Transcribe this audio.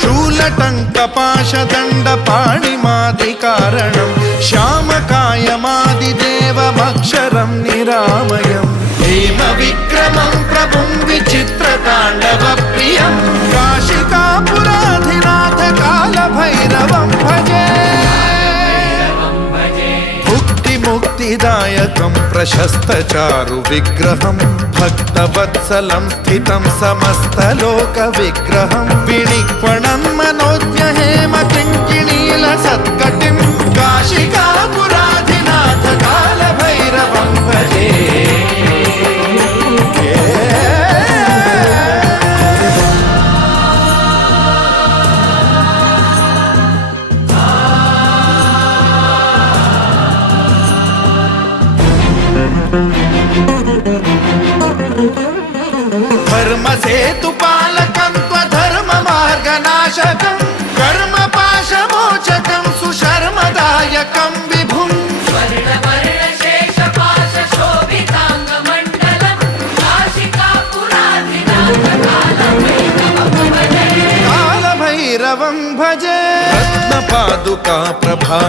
शूलटङ्कपाशदण्डपाणिमादिकारणं श्यामकायमादिदेवमक्षरं निरामयं हेमविक्रमं प्रभुं विचित्रताण्डवप्रियं काशिकापुराधिनाथ कालभैरवं भजे मुक्तिदायकं प्रशस्तचारु विग्रहं भक्तवत्सलं स्थितं समस्तलोकविग्रहं विनिक्वणं मनोज्ञहेम किङ्किणीलसत्कटिं काशिकापुराधिनाथ कालभैरवं भजे धर्मसेतुपालकं त्वधर्ममार्गनाशकं कर्मपाशमोचकं सुशर्मदायकं विभुं कालभैरवं भजे रत्नपादुका प्रभा